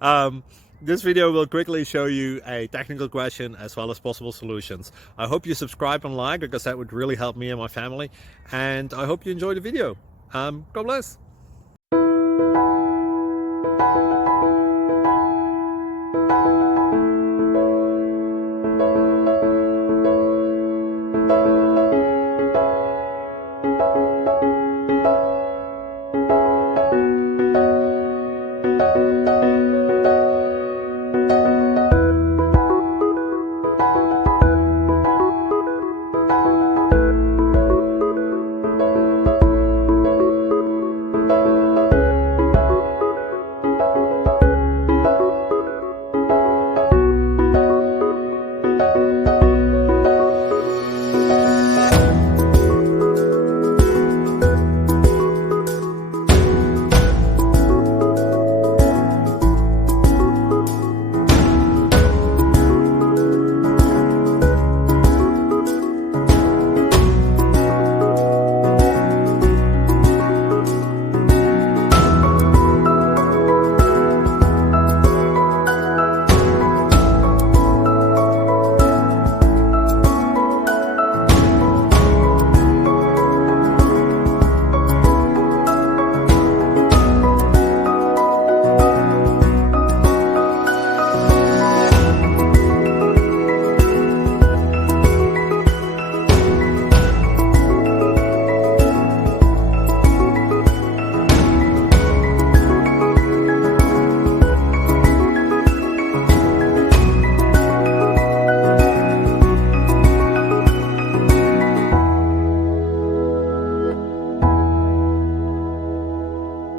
um, this video will quickly show you a technical question as well as possible solutions. I hope you subscribe and like, because that would really help me and my family. And I hope you enjoy the video. God bless.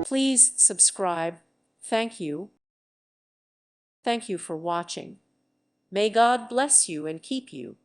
Please subscribe. Thank you. Thank you for watching. May God bless you and keep you.